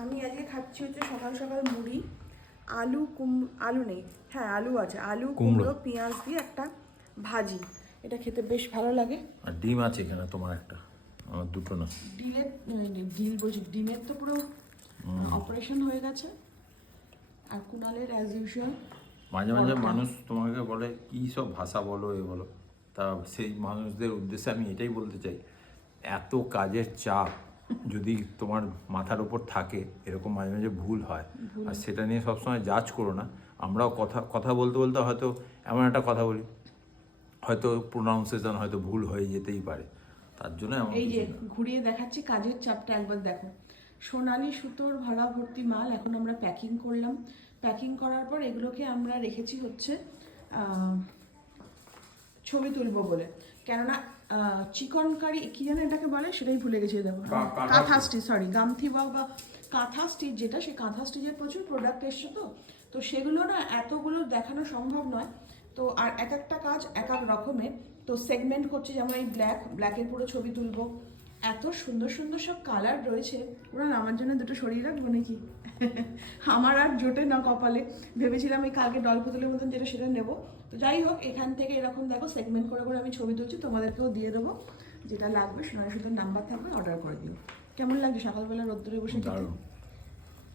আমি আজকে খাচ্ছি হচ্ছে সকাল সকাল মুড়ি, আলু নেই, হ্যাঁ আলু আছে, আলু কুমড়ো পেঁয়াজ দিয়ে একটা ভাজি। এটা খেতে বেশ ভালো লাগে। আর ডিম আছে এখানে তোমার একটা, আমার দুটো না। ডিমের তো পুরো অপারেশন হয়ে গেছে। আর কুণালের অ্যাজ ইউজুয়াল মাঝে মাঝে মানুষ তোমাকে বলে কী সব ভাষা বলো এ বলো, তা সেই মানুষদের উদ্দেশ্যে আমি এটাই বলতে চাই, এত কাজের চাপ যদি তোমার মাথার উপর থাকে, এরকম মাঝে মাঝে ভুল হয়, আর সেটা নিয়ে সবসময় জাজ করো না। আমরাও কথা বলতে বলতে হয়তো এমন একটা কথা বলি, হয়তো প্রোনাউন্সিয়েশন হয়তো ভুল হয়ে যেতেই পারে, তার জন্য এই যে ঘুরিয়ে দেখাচ্ছি কাজের চাপটা একবার দেখো। সোনালী সুতোর ভরা ভর্তি মাল এখন আমরা প্যাকিং করলাম। প্যাকিং করার পর এগুলোকে আমরা রেখেছি হচ্ছে ছবি তুলবো বলে, কেননা চিকন কারি কী যেন এটাকে বলে সেটাই ভুলে গেছি। দেখো কাঁথা স্টিচ, সরি গামথি বা কাঁথা স্টিচ, যেটা সেই কাঁথা স্টিচের প্রচুর প্রোডাক্ট এসছে, তো সেগুলো না এতগুলো দেখানো সম্ভব নয়। তো আর এক একটা কাজ এক এক রকমের, তো সেগমেন্ট করছি, যেমন এই ব্ল্যাকের পুরো ছবি তুলবো। এত সুন্দর সুন্দর সব কালার রয়েছে, ওরা আমার জন্য দুটো সরিয়ে রাখবো নাকি? আমার আর জোটে না কপালে, ভেবেছিলাম এই কালকে ডল পুতুলের মতন যেটা সেটা নেবো। তো যাই হোক, এখান থেকে এরকম দেখো সেগমেন্ট করে করে আমি ছবি তুলছি, তোমাদেরকেও দিয়ে দেবো। যেটা লাগবে সোনালী সুতোর নাম্বার থাকবে, অর্ডার করে দিও। কেমন লাগছে সকালবেলা রোদ্দুরে বসে? দারুণ।